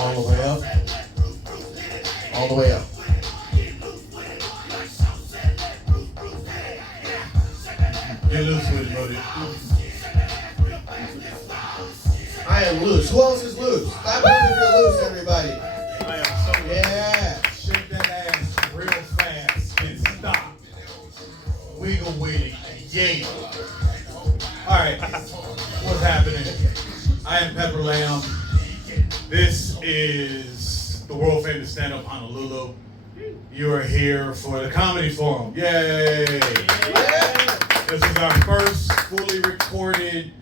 All the way up. All the way up. Get loose with it, Mudit. I am loose. Who else is loose? Stop moving if you're loose, everybody. I am so Yeah. shake that ass real fast and stop. Wiggle with it. Yeah. Alright, what's happening? I am Pepper Lamb. This is the world famous stand-up Honolulu. You are here for the comedy forum. Yay! This is our first fully recorded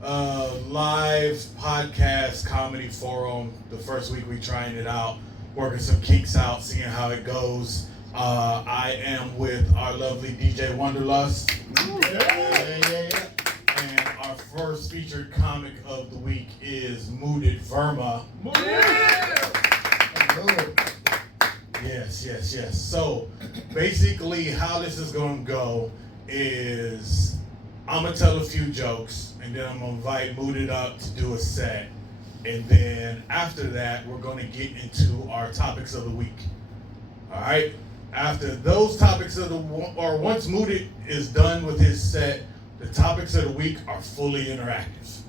live podcast comedy forum. The first week we trying it out, working some kinks out, seeing how it goes. I am with our lovely DJ Wanderlust. And our first featured comic of the week is Mudit Verma. Yes. So basically how this is gonna go is I'm gonna tell a few jokes and then I'm gonna invite Mudit up to do a set. And then after that, we're gonna get into our topics of the week. All right? After those topics of the or once Mudit is done with his set, the topics of the week are fully interactive.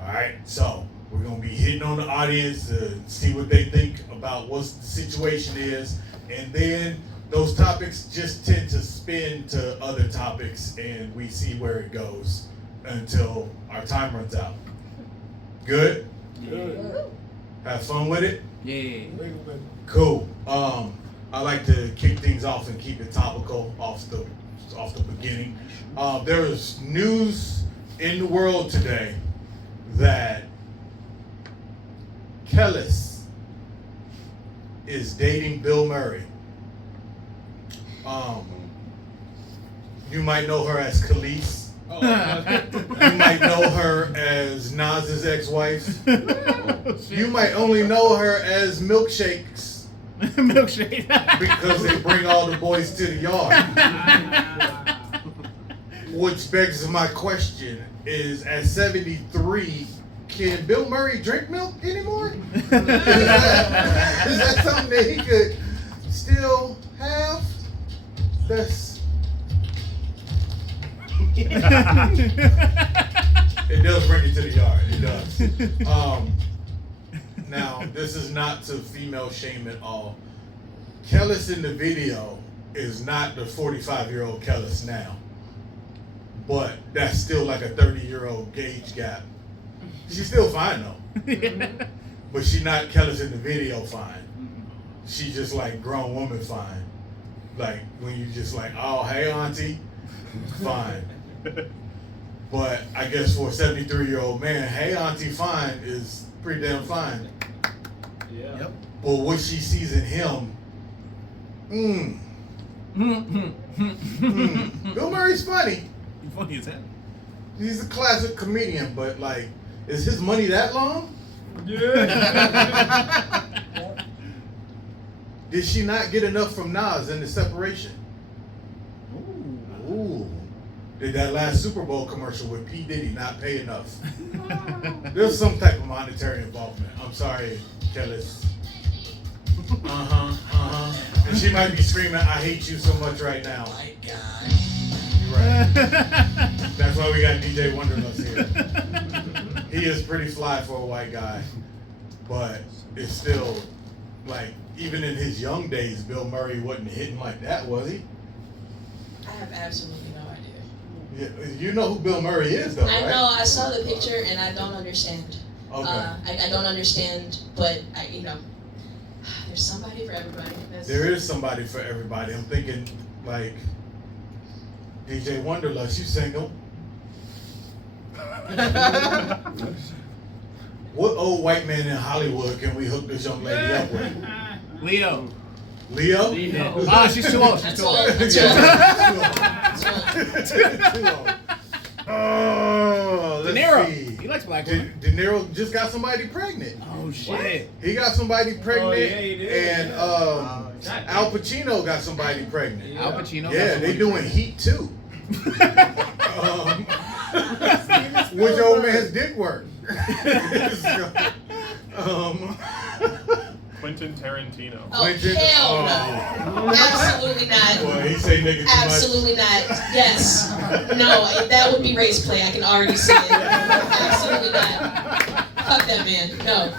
All right? So we're gonna be hitting on the audience to see what they think about what the situation is, and then those topics just tend to spin to other topics, and we see where it goes until our time runs out. Good? Good. Have fun with it? Yeah. Cool. I like to kick things off and keep it topical off the beginning. There is news in the world today that Kellis is dating Bill Murray. You might know her as Khalees. You might know her as Nas's ex-wife. You might only know her as Milkshakes. Milkshake. Because they bring all the boys to the yard. Which begs my question is, at 73, can Bill Murray drink milk anymore? Is that something that he could still have? That's... It does bring you to the yard. It does. Now, this is not to female shame at all. Kellis in the video is not the 45-year-old Kellis now. But that's still like a 30-year-old gauge gap. She's still fine though. But she's not Kellis in the video fine. She just like grown woman fine. Like when you just like, oh, hey auntie, fine. But I guess for a 73-year-old man, hey auntie fine is pretty damn fine. Yeah. Yep. But what she sees in him, Bill Murray's funny. He's funny as hell. He's a classic comedian, but like, is his money that long? Yeah. Did she not get enough from Nas in the separation? Ooh. Did that last Super Bowl commercial with P. Diddy not pay enough? There's some type of monetary involvement. I'm sorry, Kellis. And she might be screaming, I hate you so much right now. You're right. That's why we got DJ Wanderlust here. He is pretty fly for a white guy. But it's still, like, even in his young days, Bill Murray wasn't hitting like that, was he? I have absolutely no idea. Yeah, you know who Bill Murray is, though, I right? know, I saw the picture and I don't understand. Okay. I don't understand, but there's somebody for everybody. There is somebody for everybody. I'm thinking, like, DJ Wanderlust, you single? What old white man in Hollywood can we hook this young lady up with? Leo. Leo? Ah, she's too old. She's too old. Too old. Oh, De let's Niro. see. He likes black women. De Niro just got somebody pregnant. Oh shit. He got somebody pregnant, yeah, he did. and Al Pacino got somebody pregnant. Al Pacino. Yeah, they doing Heat too. Which old man's dick work? Quentin Tarantino. Oh, Quentin? hell no. Absolutely not. Boy, he say nigga too Absolutely not. Yes. No, that would be race play. I can already see it. Absolutely not. Fuck that man. No.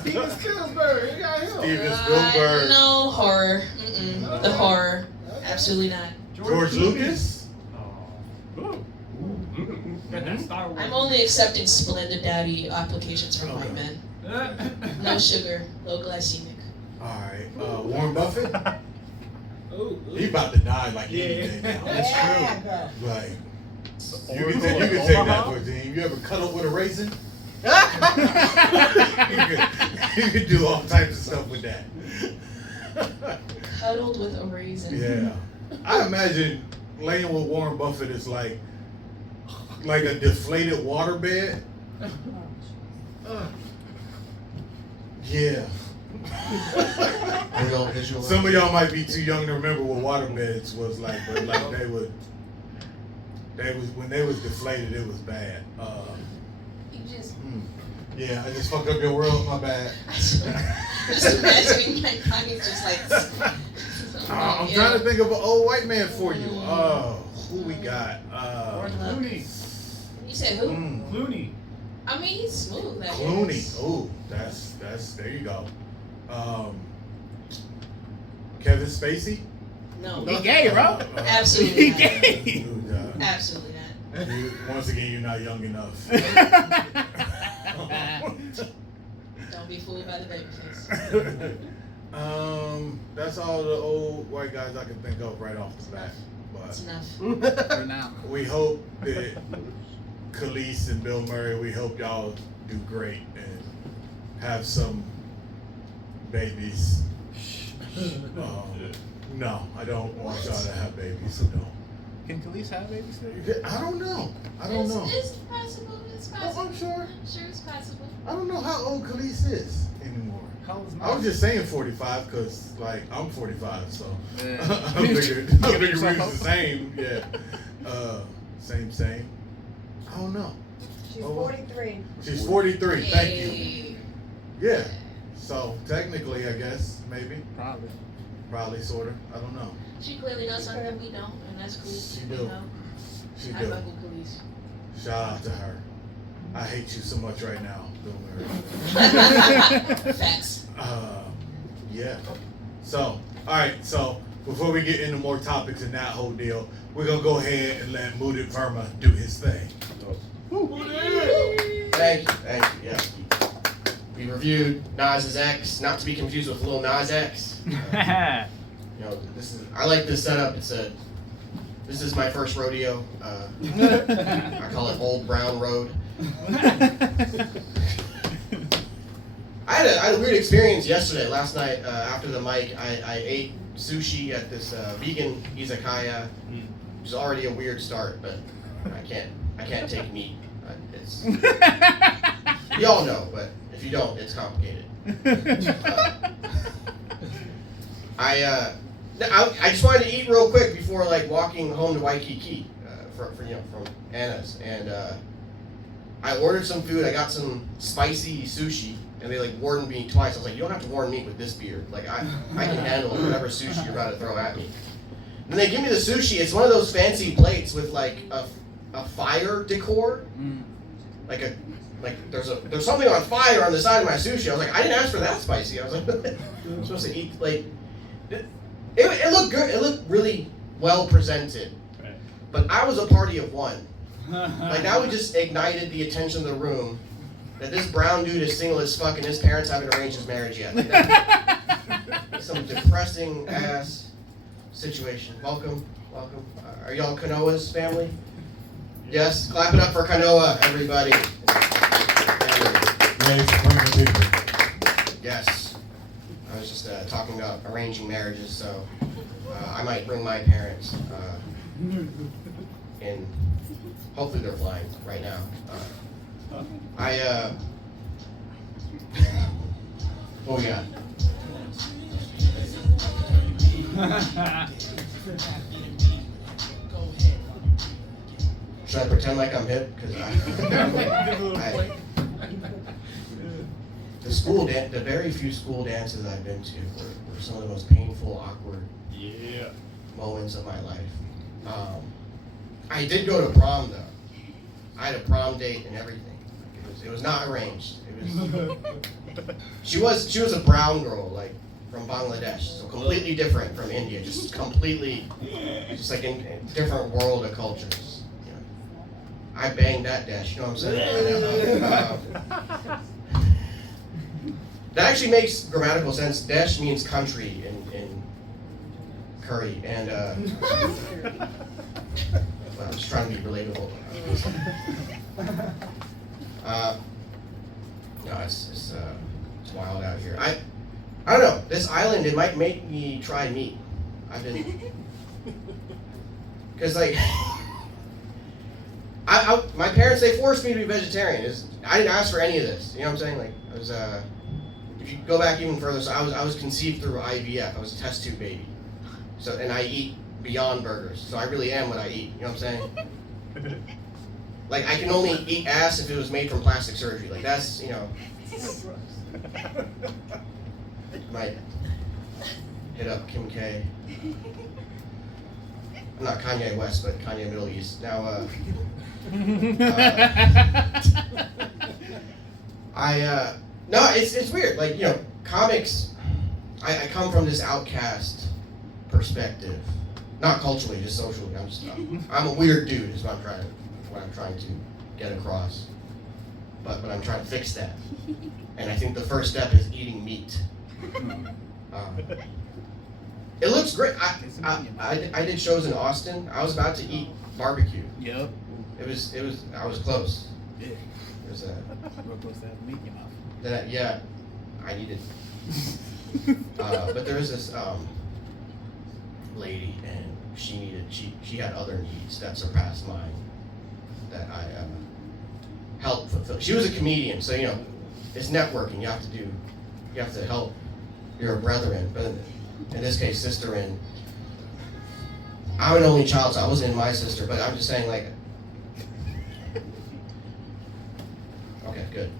Steven Spielberg, he got him. Steven Spielberg. No horror. Mm-mm. The horror. Absolutely not. George Lucas? Ooh. Got that Star Wars. I'm only accepting Splendid Daddy applications from white men. No sugar, low glycemic. Alright. Warren Buffett? Ooh, He about to die like any day now. That's true. Like, you Oracle can of take that Omaha? for a team. You ever cut up with a raisin? you could do all types of stuff with that. Cuddled with a raisin. Yeah. I imagine laying with Warren Buffett is like a deflated waterbed. Yeah. Some of y'all might be too young to remember what waterbeds was like, but like they was when they was deflated, it was bad. You just Yeah, I just fucked up your world. My bad. just imagining my body just like. I'm trying to think of an old white man for you. Who we got? Clooney. You said who? Clooney. I mean, he's smooth. I Clooney. guess. Oh, that's there you go. Kevin Spacey. No. He gay, bro. Absolutely not. Gay. Absolutely not. Once again, you're not young enough. Don't be fooled by the baby face. That's all the old white guys I can think of right off the bat. That's But enough. For now. we hope that Khalees and Bill Murray, we hope y'all do great and have some babies. No, I don't want y'all to have babies. So don't. Can Khalees have babies too? I don't know. I don't know. It's possible. It's Oh, possible. I'm sure. I'm sure it's possible. I don't know how old Khalees is anymore. How old is I was just saying 45 because, like, I'm 45, so Yeah. I figured we was the same. Yeah. Same. I don't know. She's Oh. 43. She's 43. Thank you. Hey. Yeah. So technically, I guess maybe, Probably. sort of. I don't know. She clearly knows something we don't, and that's cool. She You do. know? She I do. fuck with police. Shout out to her. I hate you so much right now, Bill Murray. Facts. Yeah. So, all right. So before we get into more topics and that whole deal, we're gonna go ahead and let Mudit Verma do his thing. Thank you, yeah. We reviewed Nas's X, not to be confused with Lil Nas X. You know, I like this setup. This is my first rodeo. I call it Old Brown Road. I had a weird experience last night after the mic. I ate sushi at this vegan izakaya. Which is already a weird start, but I can't take meat. It's you all know, but if you don't, it's complicated. I just wanted to eat real quick before like walking home to Waikiki from Anna's, and I ordered some food. I got some spicy sushi, and they like warned me twice. I was like, you don't have to warn me with this beard. Like I can handle whatever sushi you're about to throw at me. Then they give me the sushi. It's one of those fancy plates with like a fire decor, like there's something on fire on the side of my sushi. I was like, I didn't ask for that spicy. I was like, I'm supposed to eat like. It looked good. It looked really well presented, but I was a party of one. Like that would just ignited the attention of the room. That this brown dude is single as fuck and his parents haven't arranged his marriage yet. Like some depressing ass situation. Welcome. Are y'all Kanoa's family? Yes. Clap it up for Kanoa, everybody. Yes. I was just talking about arranging marriages, so I might bring my parents in. Hopefully they're flying right now. What we got? Should I pretend like I'm hip? Because the very few school dances I've been to were some of the most painful, awkward Yeah. moments of my life. I did go to prom though. I had a prom date and everything. It was not arranged. She was a brown girl, like from Bangladesh, so completely different from India, just like in different world of cultures. You know. I banged that dash, you know what I'm saying? That actually makes grammatical sense. Desh means country in curry, and well, I'm just trying to be relatable. No, it's wild out here. I don't know. This island, it might make me try meat. I've been, cause like, my parents, they forced me to be vegetarian. I didn't ask for any of this. You know what I'm saying? Like, I was if you go back even further, so I was conceived through IVF. I was a test tube baby. So, and I eat Beyond Burgers. So I really am what I eat. You know what I'm saying? Like, I can only eat ass if it was made from plastic surgery. Like, that's, you know. Might hit up Kim K. I'm not Kanye West, but Kanye Middle East. Now, no, it's weird. Like, you know, comics, I come from this outcast perspective. Not culturally, just socially. I'm a weird dude is what I'm trying to get across. But I'm trying to fix that. And I think the first step is eating meat. It looks great. I did shows in Austin. I was about to eat barbecue. Yep. I was close. Yeah. It was Real close to having meat in your mouth. yeah, I needed. But there was this lady, and she had other needs that surpassed mine that I helped fulfill. She was a comedian, so you know, it's networking. You have to help your brethren, but in this case, sister. And I'm an only child, so I wasn't in my sister, but I'm just saying, like, okay, good.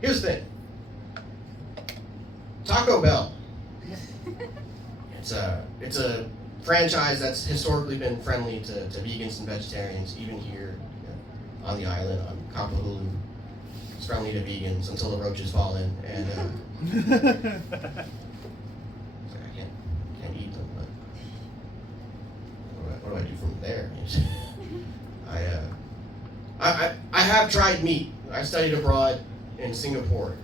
Here's the thing. Taco Bell. It's a franchise that's historically been friendly to vegans and vegetarians, even here on the island on Kapahulu. It's friendly to vegans until the roaches fall in, and it's like I can't eat them. But what do I do from there? I have tried meat. I studied abroad in Singapore,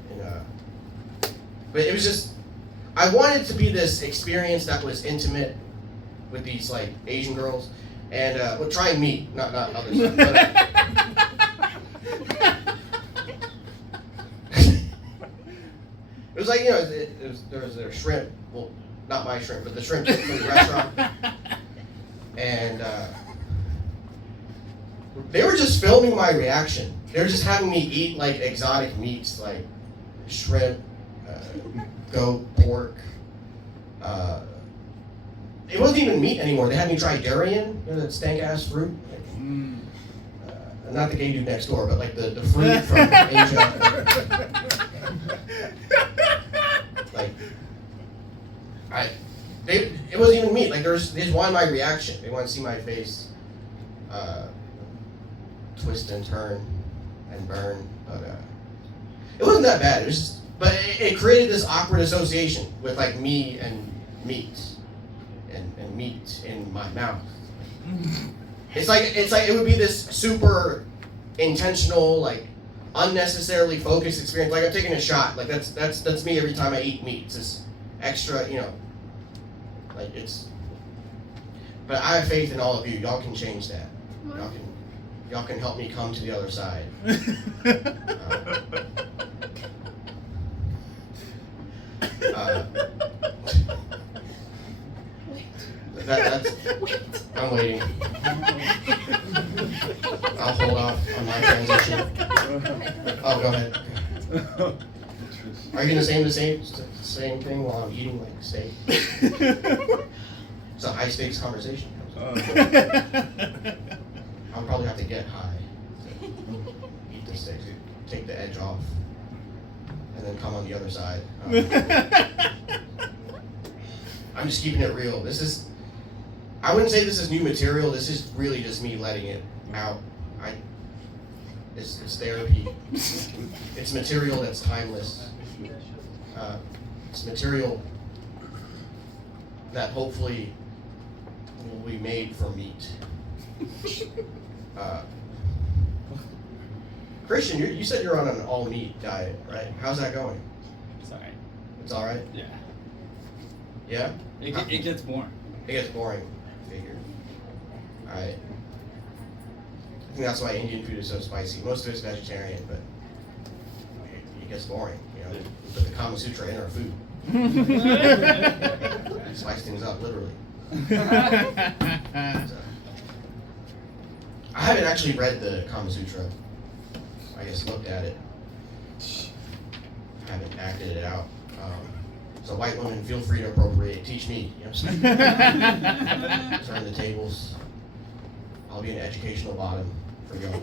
but it was just, I wanted to be this experience that was intimate with these like Asian girls, and well, trying meat, not other stuff. But, it was like, you know, there was their shrimp, well, not my shrimp, but the shrimp from the restaurant, and they were just filming my reaction. They were just having me eat like exotic meats, like shrimp, goat, pork. It wasn't even meat anymore. They had me try durian, you know, that stank ass fruit. Not the gay dude next door, but like the fruit from Asia. Like, it wasn't even meat. Like they just wanted my reaction. They wanted to see my face twist and turn and burn. But it wasn't that bad. It was just, but it created this awkward association with like me and meat and meat in my mouth. It's like it would be this super intentional, like unnecessarily focused experience. Like I'm taking a shot. Like that's me every time I eat meat. It's this extra, you know. Like it's. But I have faith in all of you. Y'all can change that. Y'all can help me come to the other side. That's. I'm waiting. I'll hold off on my transition. Oh, go ahead. Are you gonna say the same thing while I'm eating like steak? It's a high stakes conversation. I'll probably have to get high. branch off, and then come on the other side. I'm just keeping it real. I wouldn't say this is new material. This is really just me letting it out. It's therapy. It's material that's timeless. It's material that hopefully will be made from meat. Christian, you said you're on an all-meat diet, right? How's that going? It's alright. It's all right? Yeah. Yeah? It gets boring. It gets boring. I figured. Alright. I think that's why Indian food is so spicy. Most of it's vegetarian, but it gets boring. You know, we put the Kama Sutra in our food. Spice things up, literally. So, I haven't actually read the Kama Sutra. I just looked at it. I haven't acted it out. So white women, feel free to appropriate. Teach me. You know what I'm saying? Turn the tables. I'll be an educational bottom for y'all.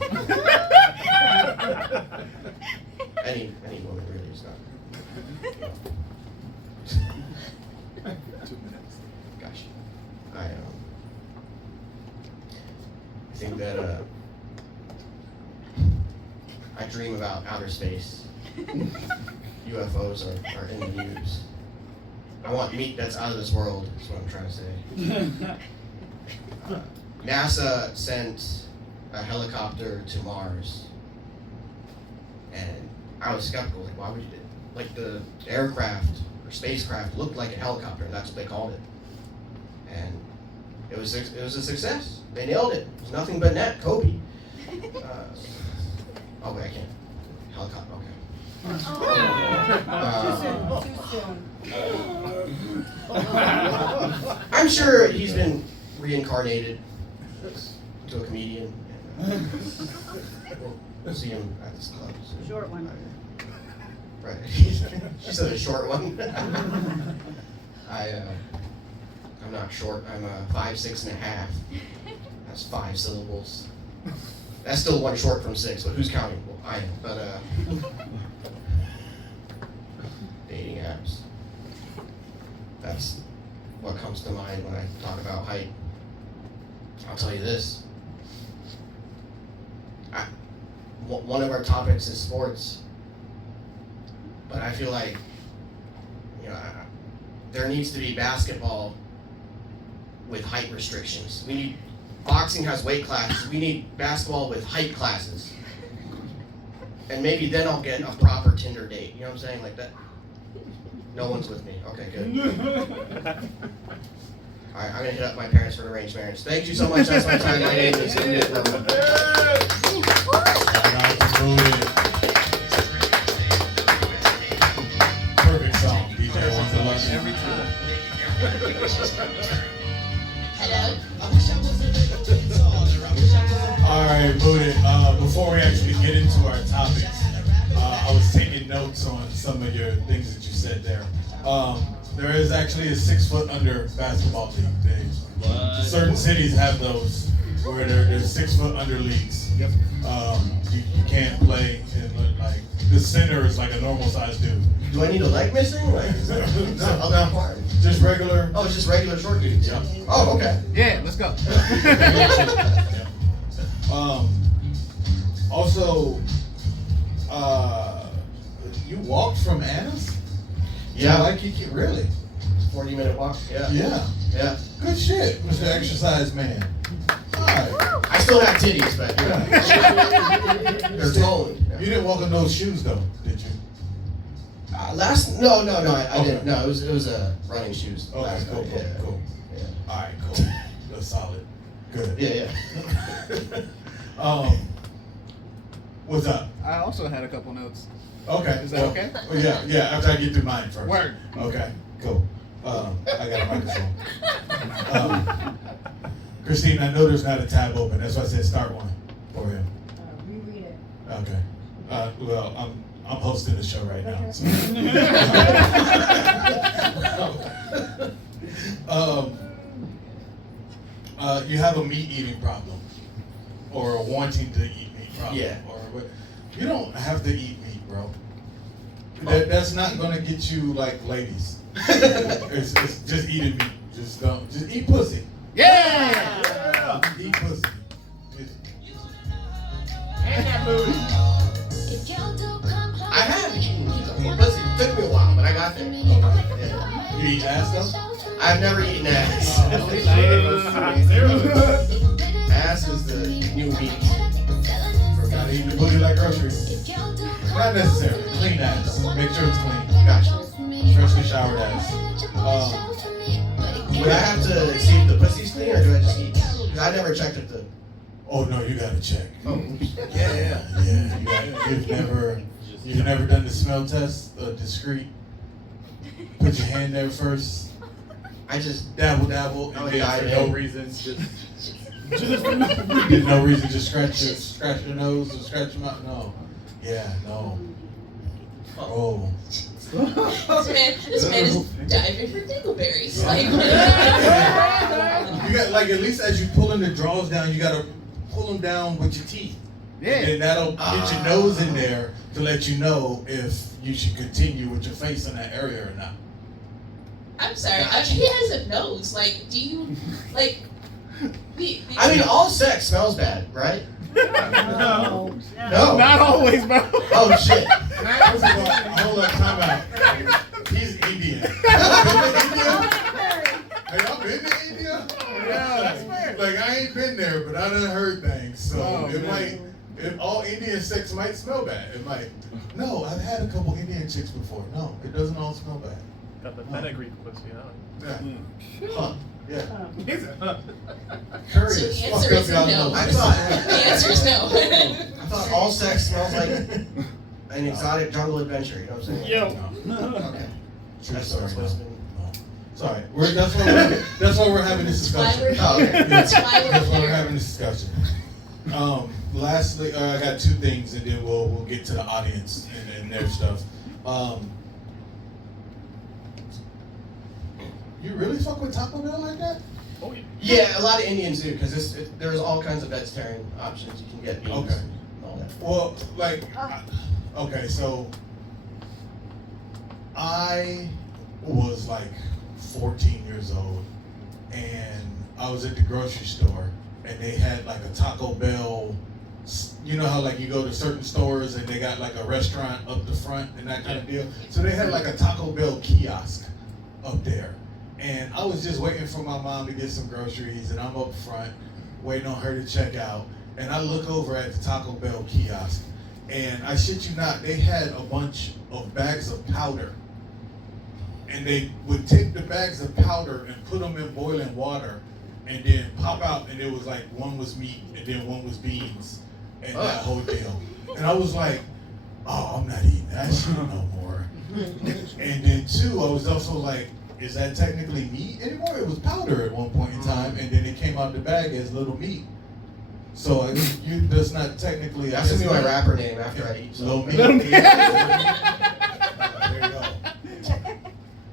Any woman really is not. You know. 2 minutes. Gosh. I think that I dream about outer space. UFOs are in the news. I want meat that's out of this world, is what I'm trying to say. NASA sent a helicopter to Mars, and I was skeptical. Like, why would you do it? Like, the aircraft or spacecraft looked like a helicopter, and that's what they called it. And it was a success. They nailed it. It was nothing but net. Kobe. Oh wait, I can't. Helicopter. Okay. I'm sure he's been reincarnated to a comedian. And, we'll see him at this club soon. Short one. Right. She said a short one. I'm not short. I'm 5'6.5". That's 5 syllables. That's still one short from 6, but who's counting? Well, I am. But dating apps. That's what comes to mind when I talk about height. I'll tell you this. One of our topics is sports, but I feel like, you know, there needs to be basketball with height restrictions. Boxing has weight classes. We need basketball with height classes. And maybe then I'll get a proper Tinder date. You know what I'm saying? Like that. No one's with me. Okay, good. All right, I'm going to hit up my parents for an arranged marriage. Thank you so much. That's my time. My name is Mudit. Perfect song, DJ Wanderlust. Every time. Hello? All right, Mudit. Before we actually get into our topics, I was taking notes on some of your things that you said there. There is actually a 6 foot under basketball league. Certain cities have those where there's 6 foot under leagues. Yep. You can't play in like the center is like a normal sized dude. Do I need a leg missing? Like, is there other part? Just regular. Oh, it's just regular short dudes. Yeah. Oh, okay. Yeah, let's go. Also, you walked from Anna's? Yeah. Like really? 40-minute walk. Yeah. Yeah. Yeah. Good shit, Mr. Exercise Man. Alright. I still have titties, but you know, they're toned. You didn't walk in those shoes though, did you? No, I Okay. didn't. No, it was running shoes. Okay, last cool, night. cool, Yeah. cool. Yeah. Alright, cool. That's solid. Good. Yeah. What's up? I also had a couple notes. Okay. Is that okay? Well, yeah, after I get through mine first. Word. Okay, cool. I got a microphone. Christine, I know there's not a tab open. That's why I said start one for him. Reread it. Okay. Well, I'm hosting the show right now. So. You have a meat eating problem, or a wanting to eat meat problem. Yeah. Or what? You don't have to eat meat, bro. That's not gonna get you like ladies. it's just eating meat. Just don't. Just eat pussy. Yeah! Eat pussy. And that booty. I have eaten pussy. It took me a while, but I got there. Yeah. You eat ass though? I've never eaten ass. Ass is the new meat. Gotta eat the booty like groceries. Not necessarily. Clean ass. Make sure it's clean. Gotcha. Freshly showered ass. Would I have to see if the pussy's clean, or do I just eat? Because I never checked if the. Oh no, you gotta check. Oh. Yeah. You've never done the smell test, discreet. Put your hand there first. I just. Dabble, Oh, and yeah, then for I no did. reason, there's no reason, just scratch your nose or scratch your mouth. No. Yeah, no. Oh. This man is diving for dingleberries. Like, You got like at least as you pulling the drawers down, you gotta pull them down with your teeth. Yeah. And that'll get your nose in there to let you know if you should continue with your face in that area or not. I'm sorry, he has a nose. Like, do you like? I mean, all sex smells bad, right? No. No. Not always, bro. Oh shit. First of all, hold on, time out. He's Indian. Have y'all been to India? Yeah, that's fair. Like I ain't been there, but I done heard things. So Oh, it man. might. If all Indian sex might smell bad. It might. No, I've had a couple Indian chicks before. No, it doesn't all smell bad. Got the fenugreek pussy, huh? Yeah. Huh. Yeah. Is it? Curry So is the fucked answer up, is y'all no. know. I thought. The answer is no. I thought all sex smells like an exotic jungle adventure. You know what I'm saying? Yo. Okay. True That's story. what supposed to be. No. Sorry. That's why we're having this That's why discussion. Oh, okay. That's why That's why we're we're here. having this discussion. Lastly, I got two things, and then we'll get to the audience and their stuff. You really fuck with Taco Bell like that? Oh, yeah. Yeah, a lot of Indians do because there's all kinds of vegetarian options. You can get beans Okay. and all that. Well, like, okay, so I was like 14 years old, and I was at the grocery store, and they had like a Taco Bell. You know how like you go to certain stores and they got like a restaurant up the front and that kind of deal. So they had like a Taco Bell kiosk up there, and I was just waiting for my mom to get some groceries, and I'm up front waiting on her to check out, and I look over at the Taco Bell kiosk, and I shit you not, they had a bunch of bags of powder, and they would take the bags of powder and put them in boiling water, and then pop out, and it was like one was meat and then one was beans, and that whole deal. And I was like, oh, I'm not eating that shit no more. And then two, I was also like, is that technically meat anymore? It was powder at one point in time, and then it came out the bag as little meat. So that's not technically. That's gonna be my rapper name after I eat. Little meat. Little meat. There you go.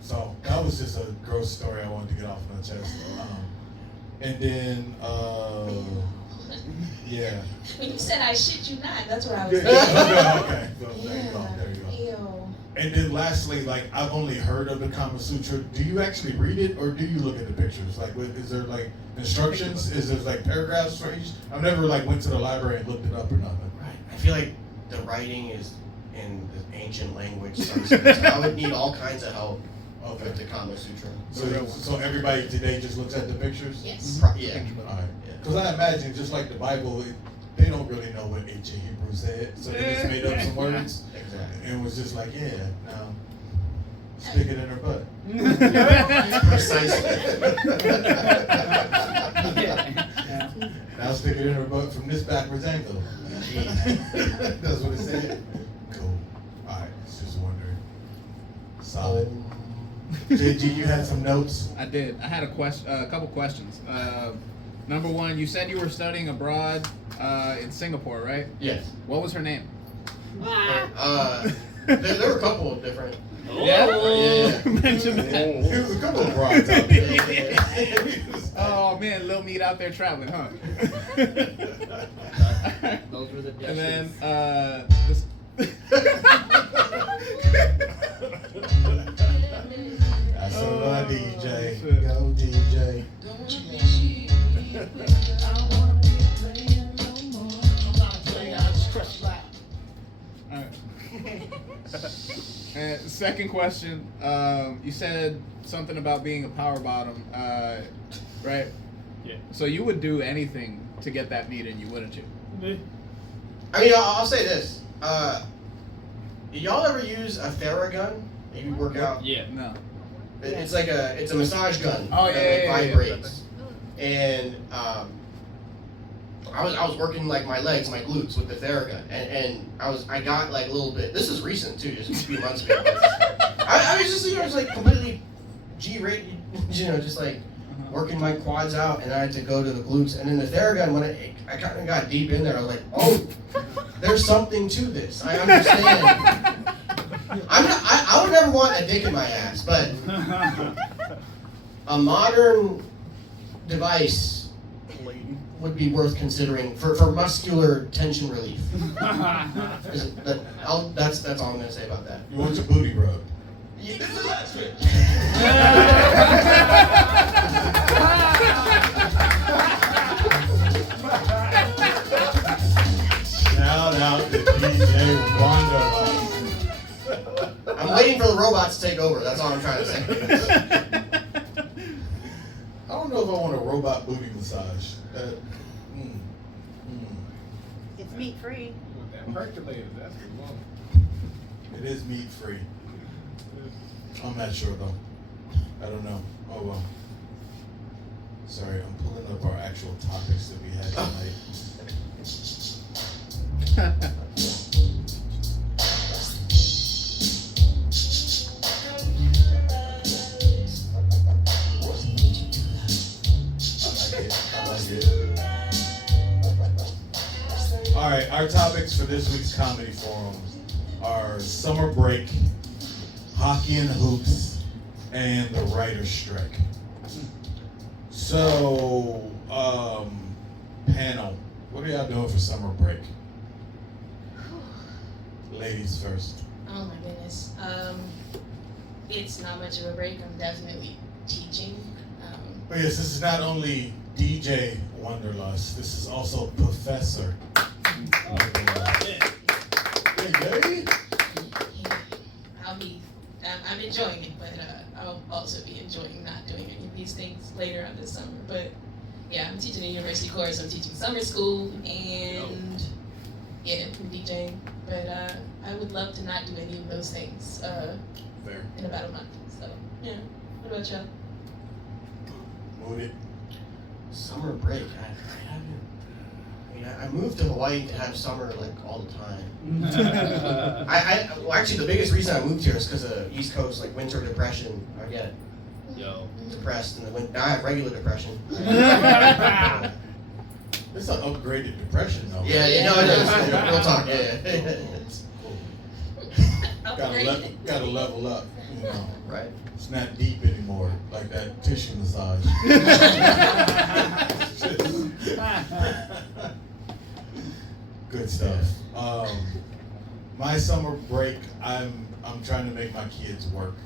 So that was just a gross story I wanted to get off my chest. And then, yeah. When you said I shit you not, that's what I was Yeah, thinking. okay. So there you go. There you go. Ew. And then lastly, like I've only heard of the Kama Sutra. Do you actually read it, or do you look at the pictures? Like, is there like instructions? Is there like paragraphs for each? I've never like went to the library and looked it up or nothing. Right. I feel like the writing is in the ancient language. So I would need all kinds of help with the Kama Sutra. So everybody today just looks at the pictures. Yes. Yeah. All right. Yeah. Because I imagine just like the Bible, they don't really know what ancient Hebrew said, so they just made up some words Exactly. and was just like, yeah, now stick it in her butt. Precisely. Now stick it in her butt from this backwards angle. That's what it said. Cool. All right, just wondering. Solid. JG, you had some notes? I did. I had a couple questions. Number one, you said you were studying abroad in Singapore, right? Yes. What was her name? There were a couple of different. Yeah. Mention that. There was a couple of broads out there. Oh man, Lil Meat out there traveling, huh? Those were the And then dishes. That's a lot, DJ. shit. Go, DJ. Alright. And second question, you said something about being a power bottom, right? Yeah. So you would do anything to get that meat in you, wouldn't you? I mean, I'll say this. Y'all ever use a Theragun? If you work out? Yeah. No. It's like it's a massage gun. Oh, yeah, that yeah, yeah. vibrates. And I was working like my legs, my glutes with the Theragun, and I got like a little bit. This is recent too, just a few months ago. I was just like completely G-rated, just like working my quads out, and I had to go to the glutes, and then the Theragun when I kind of got deep in there, I was like, oh, there's something to this. I understand. I would never want a dick in my ass, but a modern device would be worth considering for muscular tension relief. That's all I'm gonna say about that. You want your booty rubbed? Yeah, that's it. Shout out to DJ Wanderlust. I'm waiting for the robots to take over. That's all I'm trying to say. I don't know if I want a robot booty massage. It's meat free. Percolator, that's the one. It is meat free. I'm not sure though. I don't know. Oh well. Sorry, I'm pulling up our actual topics that we had tonight. I like it. All right, our topics for this week's comedy forum are summer break, hockey and hoops, and the writer's strike. So, panel, what are y'all doing for summer break? Ladies first. Oh my goodness. It's not much of a break. I'm definitely teaching. But yes, this is not only DJ Wanderlust, this is also Professor Wanderlust. Hey, I'm enjoying it, but I'll also be enjoying not doing any of these things later on this summer. But yeah, I'm teaching a university course. I'm teaching summer school, and yeah, I'm DJing. But I would love to not do any of those things Fair. in about a month. So yeah. What about y'all? Mudit. Summer break. I moved to Hawaii to have summer like all the time. Well, actually, the biggest reason I moved here is because of East Coast like winter depression. I get depressed in the winter. Now I have regular depression. It's an upgraded depression though. Yeah, it is. We'll talk. Yeah. Gotta level up. You know. Right. It's not deep anymore, like that tissue massage. Good stuff. My summer break, I'm trying to make my kids work.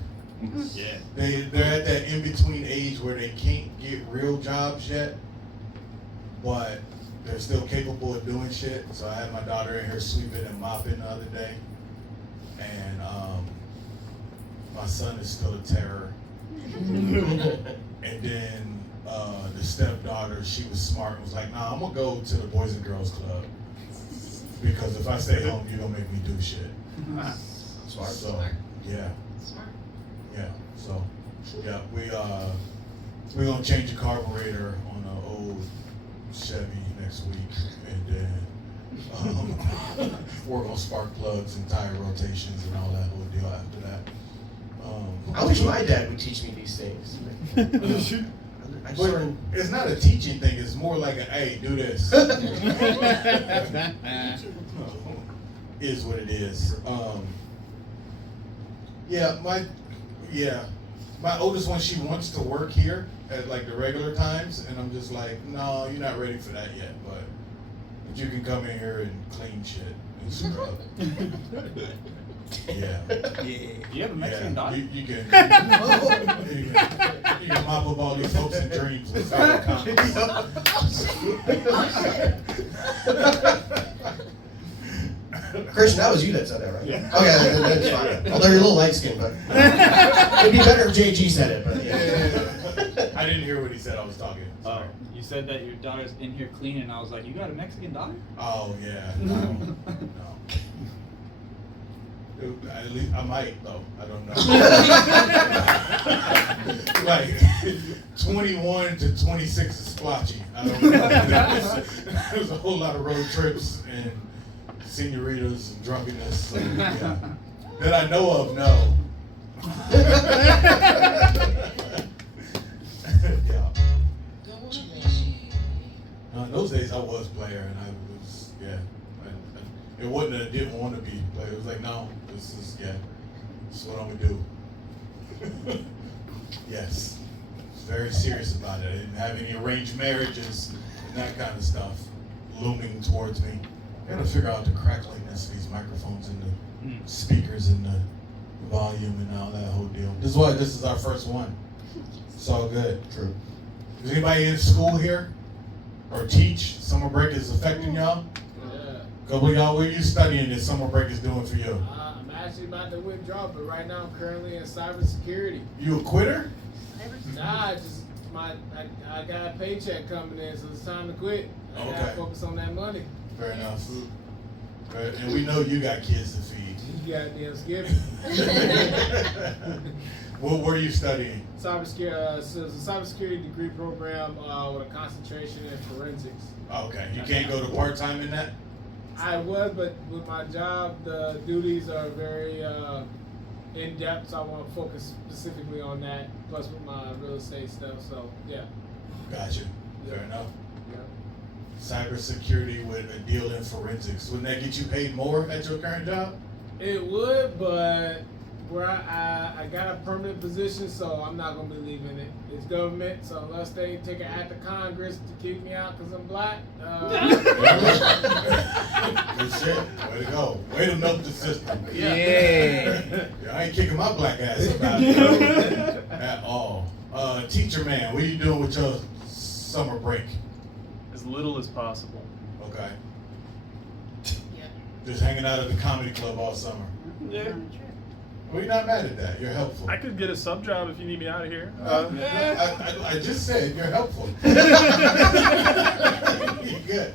Yeah. They're at that in between age where they can't get real jobs yet, but they're still capable of doing shit. So I had my daughter in here sweeping and mopping the other day, and my son is still a terror. And then the stepdaughter, she was smart and was like, nah, I'm gonna go to the Boys and Girls Club. Because if I stay home, you're gonna make me do shit. Smart. So, yeah. Smart. Yeah. So, yeah, we're gonna change the carburetor on an old Chevy next week, and then work on spark plugs and tire rotations and all that whole deal after that. I wish my dad would teach me these things. I just But learned. it's not a teaching thing. It's more like a, hey, do this. Is what it is. Yeah, my oldest one, she wants to work here at like the regular times, and I'm just like, no, you're not ready for that yet, but you can come in here and clean shit and scrub. Yeah. You have a Mexican daughter? You can mop up all these hopes and dreams with favorite comments. Christian, that was you that said that, right? Yeah. Oh yeah, that's fine. Although you're a little light skinned, but it'd be better if JG said it. But yeah. I didn't hear what he said. I was talking. Sorry. You said that your daughter's in here cleaning, and I was like, you got a Mexican daughter? Oh yeah. No. At least I might though. I don't know. Like 21 to 26 is splotchy. I don't know. There's a whole lot of road trips and senoritas and drunkenness. So, yeah. That I know of, no. Yeah. In those days I was player and I was, yeah. It wasn't that I didn't want to be, but it was like, no, this is what I'm gonna do. Yes, very serious about it. I didn't have any arranged marriages and that kind of stuff looming towards me. I gotta figure out the crackliness of these microphones and the speakers and the volume and all that whole deal. This is our first one. It's all good. True. Is anybody in school here or teach? Summer break is affecting y'all? Couple of y'all, what are you studying that summer break is doing for you? I'm actually about to withdraw, but right now I'm currently in cybersecurity. You a quitter? Nah, I got a paycheck coming in, so it's time to quit. I gotta focus on that money. Fair enough. Right. And we know you got kids to feed. You goddamn skipping. What are you studying? Cybersecurity. So it's a cybersecurity degree program with a concentration in forensics. Okay, you can't go to part-time in that? I was, but with my job, the duties are very in-depth, so I want to focus specifically on that, plus with my real estate stuff, so yeah. Gotcha. Fair enough. Yeah. Cybersecurity with a deal in forensics. Wouldn't that get you paid more at your current job? It would, but where I got a permanent position, so I'm not going to be leaving it. It's government, so unless they take an act of Congress to keep me out because I'm black. Good shit. Way to go. Way to milk the system. Yeah. I ain't kicking my black ass about it at all. Teacher man, what are you doing with your summer break? As little as possible. Okay. Yeah. Just hanging out at the comedy club all summer. Yeah. Well, you're not mad at that. You're helpful. I could get a sub job if you need me out of here. I just said you're helpful. You're good.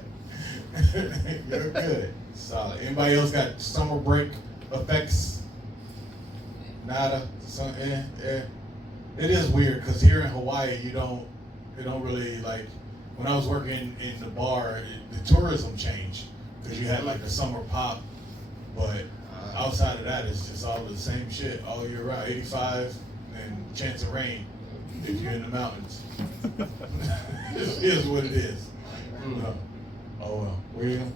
You're good. Solid. Anybody else got summer break effects? Nada. It is weird because here in Hawaii, it don't really like. When I was working in the bar, the tourism changed because you had like the summer pop, but outside of that, it's just all the same shit all year round. 85 and chance of rain if you're in the mountains. It is what it is. Oh well. Where you going?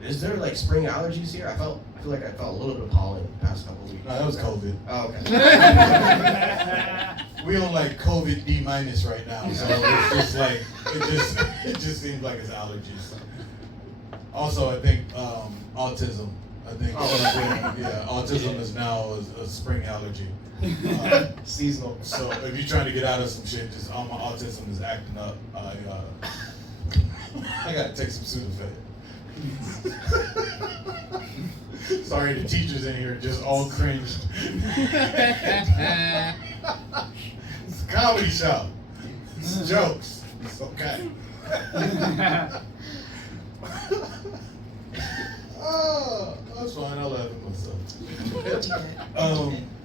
Is there like spring allergies here? I feel like I felt a little bit of pollen the past couple of weeks. No, that was COVID. Oh, okay. We on like COVID D- right now, so it's just like it just seems like it's allergies. Also, I think autism. I think autism is now a spring allergy. Seasonal. So if you're trying to get out of some shit, just all my autism is acting up. I gotta take some Sudafed. Sorry, the teachers in here just all cringed. It's a comedy show. It's jokes. It's okay. Oh, that's fine. I laugh at myself.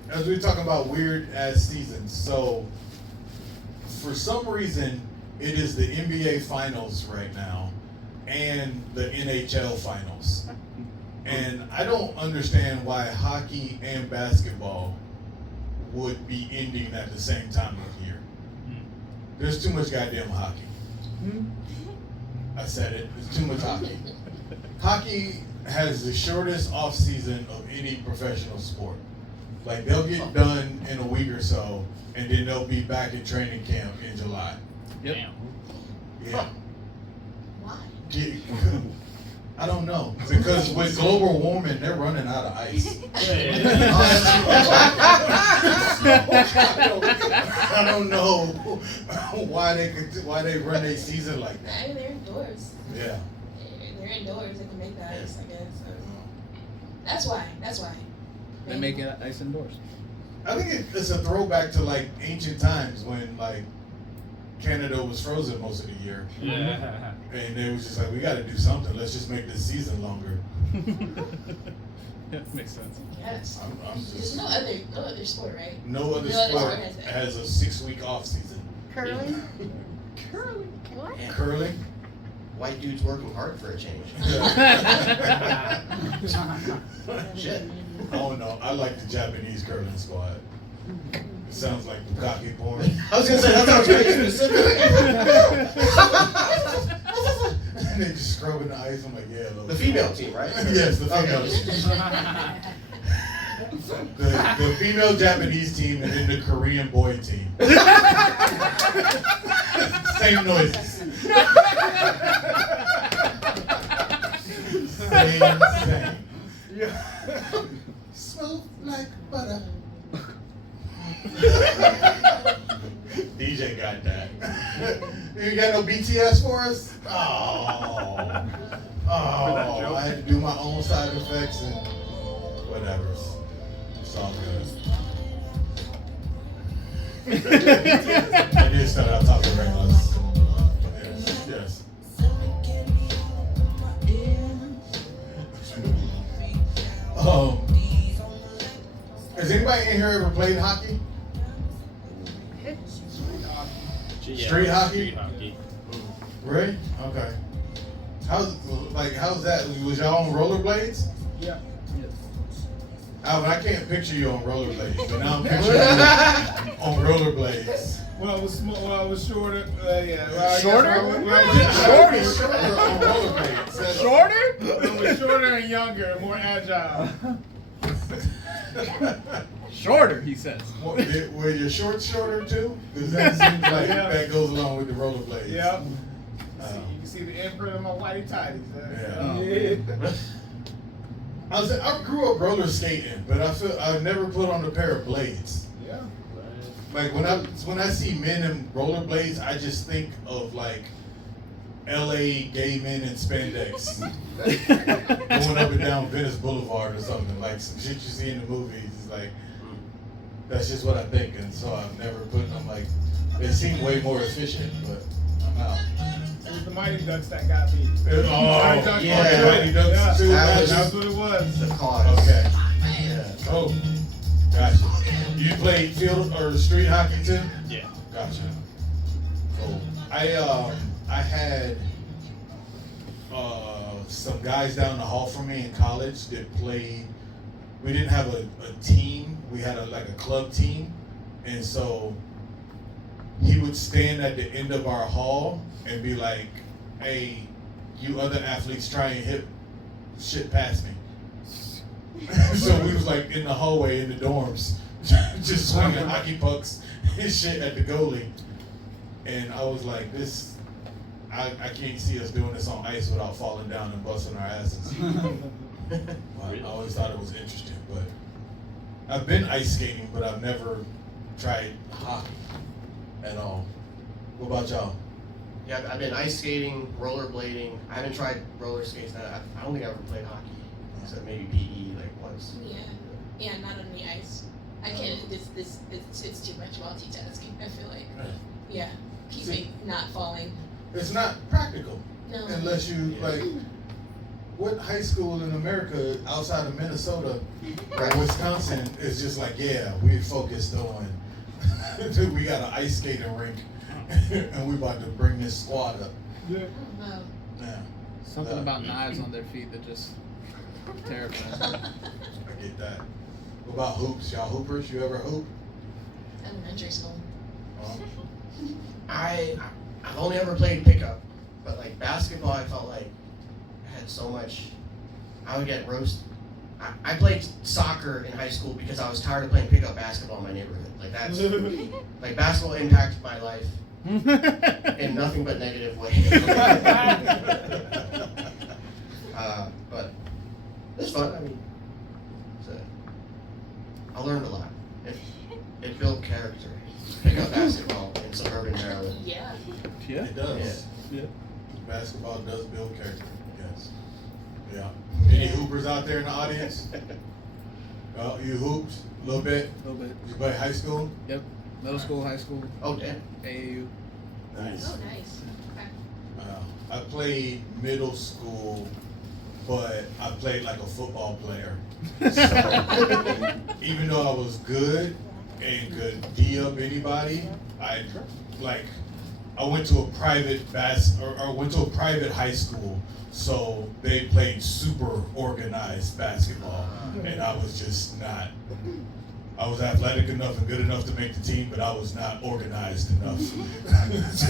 As we talk about weird ass seasons, so for some reason, it is the NBA Finals right now and the NHL Finals. And I don't understand why hockey and basketball would be ending at the same time of year. There's too much goddamn hockey. I said it. There's too much hockey. Hockey has the shortest off season of any professional sport. Like they'll get done in a week or so, and then they'll be back in training camp in July. Yep. Yeah. Why? I don't know, because with global warming, they're running out of ice. I don't know why they run their season like that. I mean, they're indoors. Yeah. They're indoors. They can make the ice, I guess. I don't know. That's why. They make it ice indoors. I think it's a throwback to like ancient times when like Canada was frozen most of the year. Yeah. And they was just like, we got to do something. Let's just make this season longer. Yeah, makes sense. Yes. I'm There's just no other sport, right? no other No other sport sport has that. has a 6-week off season. Curling? Curling? What? Man, Curling. white dudes working hard for a change. Shit. Oh no, I like the Japanese curling squad. It sounds like Bukaki porn. I was gonna say that sounds very specific. And they just scrubbing the ice. I'm like, yeah. The female team, right? Yes, the female team. The female Japanese team and then the Korean boy team. Same noises. Same. Smell like butter. DJ got that. You got no BTS for us? Oh, I had to do my own side effects and whatever. It's all good. I did start out talking reckless. Yes. Has anybody in here ever played hockey? Street hockey? Street hockey. Really? Okay. How's that? Was y'all on rollerblades? Yeah. Alvin, I can't picture you on rollerblades, but now I'm picturing you on rollerblades. Well, I was shorter. Yeah. Well, Shorter? Shorter on rollerblades. Shorter? I was shorter and younger, more agile. Shorter, he says. Were your shorts shorter too? Because that seems like that goes along with the rollerblades. Yep. You can see the imprint of my whitey tighties. Yeah. I grew up roller skating, but I never put on a pair of blades. Yeah. Like when I see men in rollerblades, I just think of like LA gay men in spandex going up and down Venice Boulevard or something, like some shit you see in the movies. It's like that's just what I think, and so I've never put them like. They seem way more efficient, but I'm out. It was the Mighty Ducks that got me. Oh, yeah. Mighty Ducks too. That's what it was. The cause. Okay. Yeah. Oh, gotcha. You played field or street hockey too? Yeah. Gotcha. Cool. I had some guys down the hall from me in college that played. We didn't have a team. We had a club team, and so he would stand at the end of our hall and be like, "Hey, you other athletes, try and hit shit past me." So we was like in the hallway in the dorms, just swinging hockey pucks and shit at the goalie. And I was like, this, I can't see us doing this on ice without falling down and busting our asses. I always thought it was interesting, but I've been ice skating, but I've never tried hockey at all. What about y'all? Yeah, I've been ice skating, rollerblading. I haven't tried roller skates. I don't think I ever played hockey, except maybe PE like once. Yeah, not on the ice. I can't. It's too much multitasking. I feel like. Yeah, keep me not falling. It's not practical No. unless you like. What high school in America outside of Minnesota or Wisconsin is just like, yeah, we focused on. We got an ice skating rink, and we about to bring this squad up. Yeah. Oh, Yeah, Something about knives on their feet that just terrifying. I get that. What about hoops? Y'all hoopers? You ever hoop? elementary school. I've only ever played pickup, but like basketball, I felt like I had so much. I would get roast. I played soccer in high school because I was tired of playing pickup basketball in my neighborhood. Like that's like basketball impacted my life in nothing but negative ways. But it's fun. I mean, I learned a lot. It built character. Pickup basketball in suburban Maryland. Yeah. Yeah. It does. Yeah. Basketball does build character. Yes. Yeah. Any hoopers out there in the audience? You hooped a little bit? A little bit. Did you play high school? Yep. Middle school, high school, Oh damn. AAU. Nice. Oh, nice. Okay. I played middle school, but I played like a football player. So even though I was good and could D up anybody, I went to a private went to a private high school, so they played super organized basketball, and I was just not. I was athletic enough and good enough to make the team, but I was not organized enough to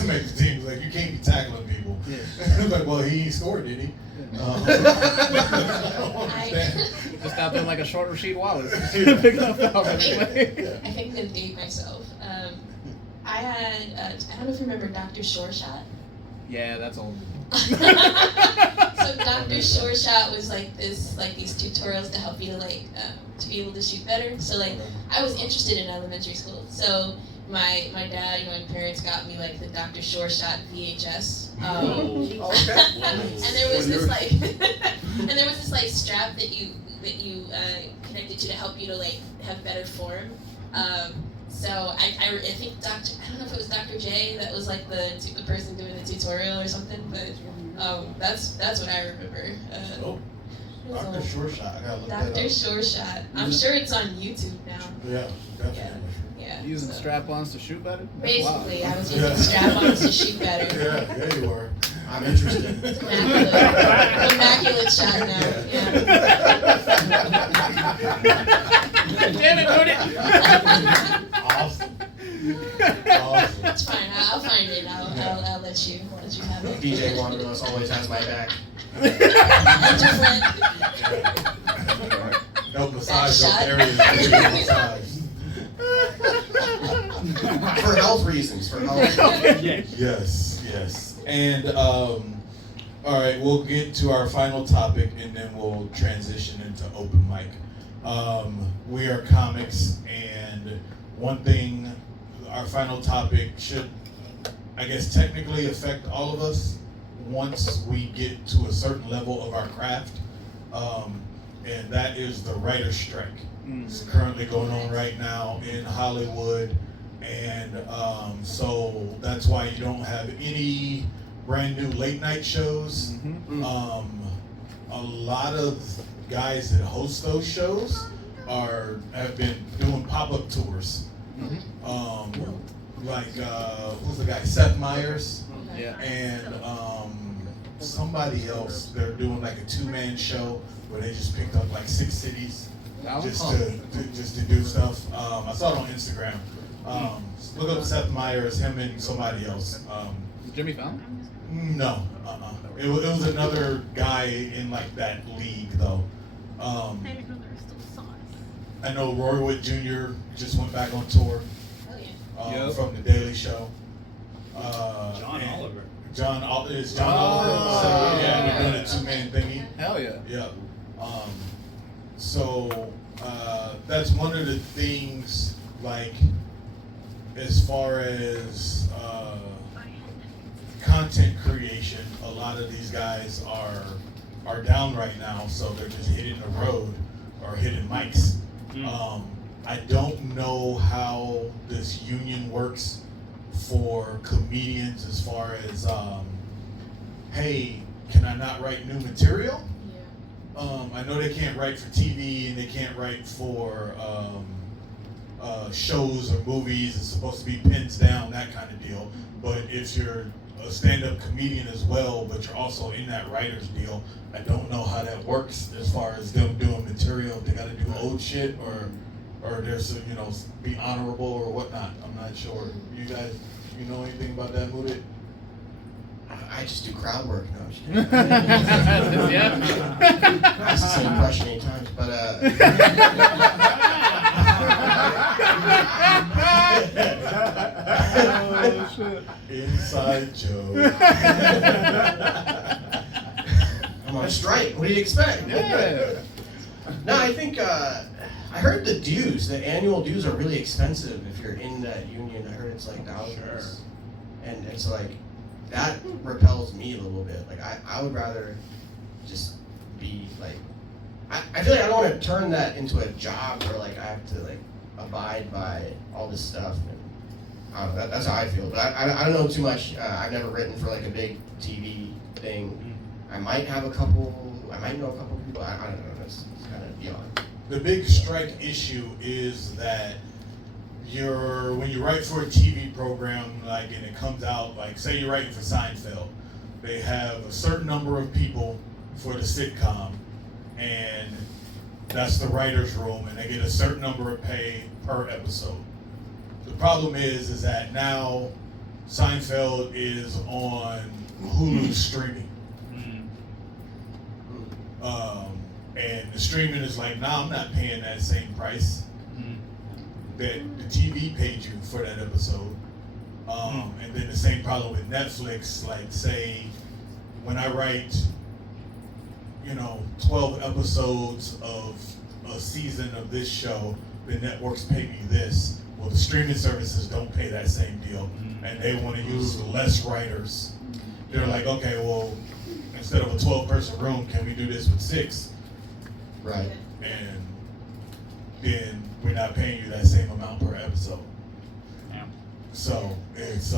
make the team. It was like, you can't be tackling people. Yeah. I was like, well, he ain't scored, did he? Just out there like a short Rasheed Wallace. Picking up the ball every way. I think I'm gonna date myself. I had, I don't know if you remember Dr. Shoreshot. Yeah, that's old. So Dr. Shoreshot was like these tutorials to help you to be able to shoot better. So I was interested in elementary school. So my dad and my parents got me the Dr. Shoreshot VHS. And there was this strap that you connected to help you to have better form. So I think I don't know if it was Dr. J that was the person doing the tutorial or something, but that's what I remember. Dr. Shoreshot, I gotta look that up. Dr. Shoreshot. I'm sure it's on YouTube now. Yeah, definitely. Yeah. Using so. strap-ons to shoot better? That's Basically, wild. I was using strap-ons to shoot better. Yeah, you were. I'm interested. Immaculate shot now. Damn it, Mudit! Awesome. It's fine. I'll find it. I'll let you have it. DJ Wanderlust always has my back. That's your friend. Help massage That those shot. areas that you massage. For health reasons. For health. Yes. And all right, we'll get to our final topic, and then we'll transition into open mic. We are comics, and one thing, our final topic should, I guess, technically affect all of us once we get to a certain level of our craft, and that is the writer's strike. It's currently going on right now in Hollywood, and so that's why you don't have any brand new late night shows. A lot of guys that host those shows have been doing pop-up tours. Who's the guy? Seth Meyers. Yeah. And somebody else. They're doing a 2-man show where they just picked up 6 cities just to do stuff. I saw it on Instagram. Look up Seth Meyers, him and somebody else. Is Jimmy Fallon? No, It was another guy in that league though. I didn't know there was still sauce. I know Roy Wood Jr. just went back on tour Oh yeah. from the Daily Show. John Oliver. John Oliver. So yeah, they're doing a 2-man thingy. Hell yeah. Yeah. So that's one of the things, as far as content creation, a lot of these guys are down right now, so they're just hitting the road or hitting mics. I don't know how this union works for comedians as far as, hey, can I not write new material? I know they can't write for TV and they can't write for shows or movies. It's supposed to be pins down, that kind of deal. But if you're a stand-up comedian as well, but you're also in that writer's deal, I don't know how that works as far as them doing material. They got to do old shit or there's be honorable or whatnot. I'm not sure. You guys, you know anything about that, Mudit? I just do crowd work. No, I'm just kidding. Yeah. That's the same impression 8 times, but Oh, shit. Inside joke. I'm on strike. What do you expect? Yeah. No, I think I heard the dues, the annual dues, are really expensive if you're in that union. I heard it's like thousands, Sure. and it's like that repels me a little bit. Like I would rather just be like I feel like I don't want to turn that into a job where like I have to like abide by all this stuff. And I don't know, that's how I feel. But I don't know too much. I've never written for like a big TV thing. I might have a couple. I might know a couple people. I don't know. It's kind of beyond. The big strike issue is that when you write for a TV program, like, and it comes out, like, say you're writing for Seinfeld, they have a certain number of people for the sitcom, and that's the writer's room, and they get a certain number of pay per episode. The problem is that now Seinfeld is on Hulu streaming. And the streaming is like, nah, I'm not paying that same price that the TV paid you for that episode. And then the same problem with Netflix, like, say, when I write, 12 episodes of a season of this show, the networks pay me this. Well, the streaming services don't pay that same deal, and they want to use less writers. They're like, okay, well, instead of a 12-person room, can we do this with 6? Right. And then we're not paying you that same amount per episode. Yeah. So it's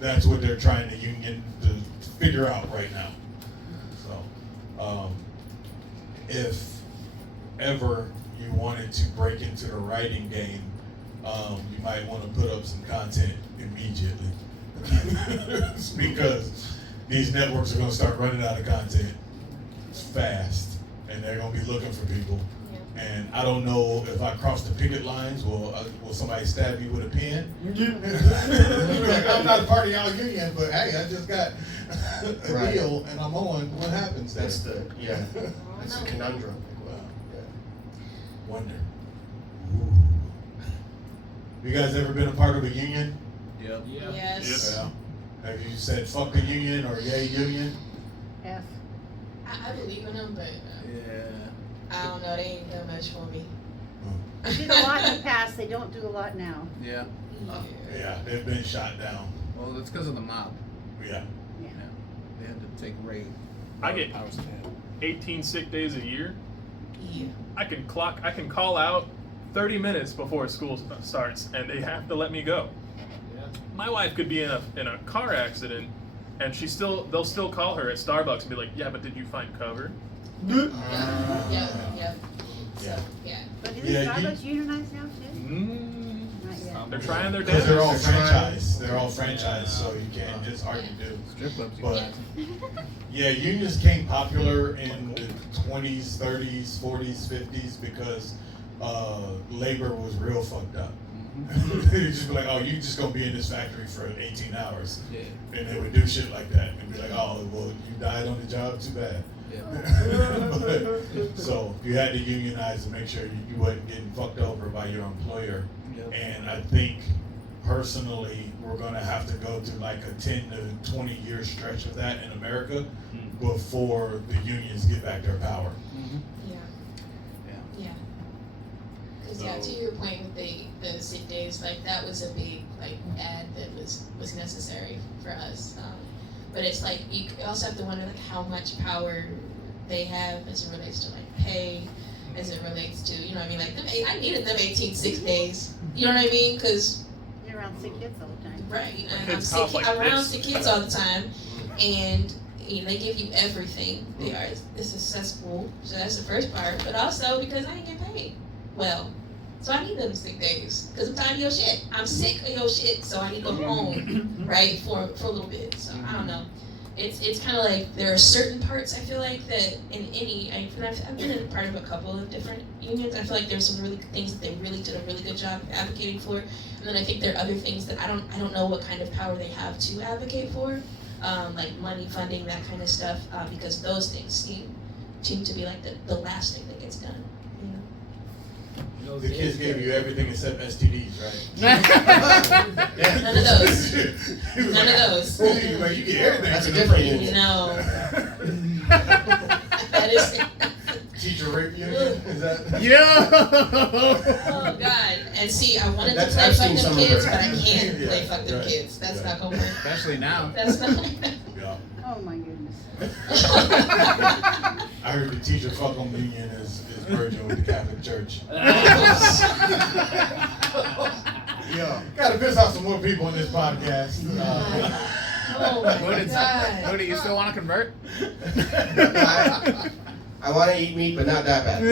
that's what they're trying to union to figure out right now. So if ever you wanted to break into the writing game, you might want to put up some content immediately. Because these networks are going to start running out of content fast, and they're going to be looking for people. Yeah. And I don't know if I cross the picket lines, will somebody stab you with a pen? Like, I'm not a part of y'all union, but hey, I just got a Right. deal and I'm on. What happens there? That's the conundrum. Wow. Yeah. Wonder. Ooh. You guys ever been a part of a union? Yep. Yeah. Yes. Yeah. Have you said fuck the union or yay union? F. I believe in them, but Yeah. I don't know. They ain't done much for me. They did a lot in the past, they don't do a lot now. Yeah. Yeah, they've been shot down. Well, it's because of the mob. Yeah. Yeah. They had to take away I get powers they had. 18 sick days a year. Yeah. I can call out 30 minutes before school starts, and they have to let me go. Yeah. My wife could be in a car accident, and they'll still call her at Starbucks and be like, "Yeah, but did you find cover?" Yep. Yeah. So, yeah. But is Yeah, Starbucks unionized now too? Mm, Not yet. they're trying their Because they're all damnedest. franchised. They're all franchised, so you can't just argue do. Strip clubs. You But can yeah, unions became popular in the 20s, 30s, 40s, 50s because labor was real fucked up. They'd just be like, oh, you just gonna be in this factory for 18 hours. Yeah. And they would do shit like that and be like, oh, well, you died on the job, too bad. Yeah. So you had to unionize to make sure you wasn't getting fucked over by your employer. Yep. And I think personally we're gonna have to go through like a 10 to 20 year stretch of that in America before the unions get back their power. Yeah. Yeah. Yeah. Because yeah, to your point with the sick days, like that was a big like ad that was necessary for us. But it's like you also have to wonder like how much power they have as it relates to like pay, as it relates to I mean like I needed them 18 sick days. You know what I mean? Because You're around sick kids all the time. right, and I'm kids sick. talk like I'm around this. sick kids all the time, and they give you everything. They are successful, so that's the first part. But also because I ain't get paid well, so I need them sick days because I'm tired of your shit. I'm sick of your shit, so I need to go home, right, for a little bit. So I don't know. It's kind of like there are certain parts I feel like that in I've been a part of a couple of different unions. I feel like there's some really good things that they really did a really good job advocating for, and then I think there are other things that I don't know what kind of power they have to advocate for. like money funding, that kind of stuff, because those things seem to be like the last thing that gets done. You know? The kids gave you everything except STDs, right? None of those. He was None like, of those. "Oh, you get everything. That's a different union. No. That is. Teacher rape you again? Is that? Yo! Oh God! And see, I wanted That's- to play I've fuck seen them some of kids, her. but I can't Yeah, play fuck them right. kids. That's Yeah. not gonna work. Especially now. That's not. Yeah. Oh my goodness. I heard the teacher fuck on union is merging with the Catholic Church. Yeah. Gotta piss off some more people in this podcast. Oh my Mudit, God! Mudit, you still want to convert? I want to eat meat, but not that bad.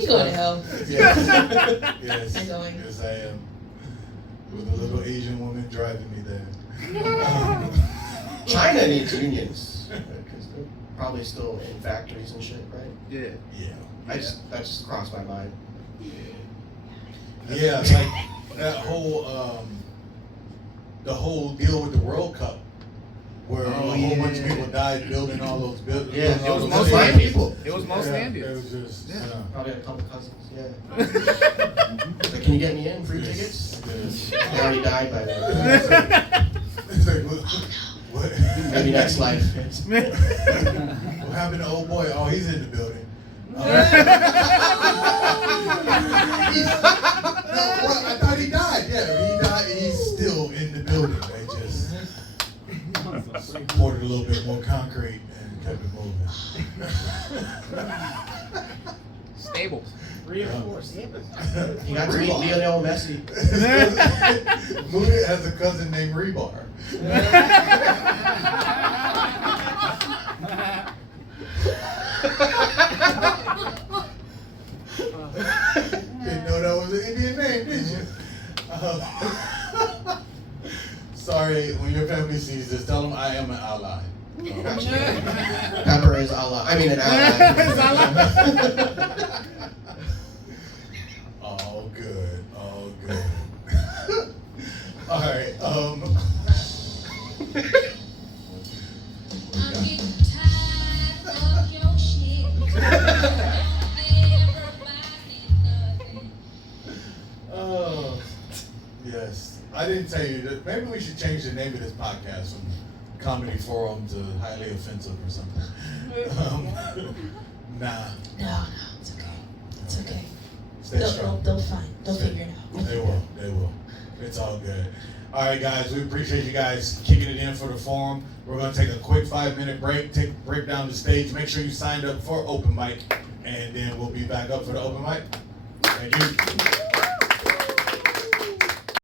You go to hell. Yes. Yes. I'm going. Yes, I am. With a little Asian woman driving me there. China needs unions because they're probably still in factories and shit, right? Yeah. Yeah. That just crossed my mind. Yeah, like that whole the whole deal with the World Cup, where a whole bunch of people died building all those buildings. Yeah, It was those mostly black Indians. people. It was mostly It Indians. was just Probably had a couple cousins. Yeah. So can you get me in? Free tickets? They already died by then. It's like, what? Maybe next life. What happened to old boy? Oh, he's in the building. No, what? I thought he died. Yeah, he died. He's still in the building. They just poured a little bit more concrete and kept it moving. Stable. Reinforced. You got to meet Lionel Messi. Mudit has a cousin named Rebar. Didn't know that was an Indian name, did you? Sorry, when your family sees this, tell them I am an ally. Pepper is Allah. I mean, an ally. All good, all good. All right, I'm getting tired of your shit. oh, yes. I didn't tell you that. Maybe we should change the name of this podcast from Comedy Forum to Highly Offensive or something. Nah. No, it's okay. It's okay. Stay strong. They'll find. They'll figure it out. They will. They will. It's all good. All right, guys. We appreciate you guys kicking it in for the forum. We're going to take a quick 5-minute break. Break down the stage. Make sure you signed up for open mic, and then we'll be back up for the open mic. Thank you.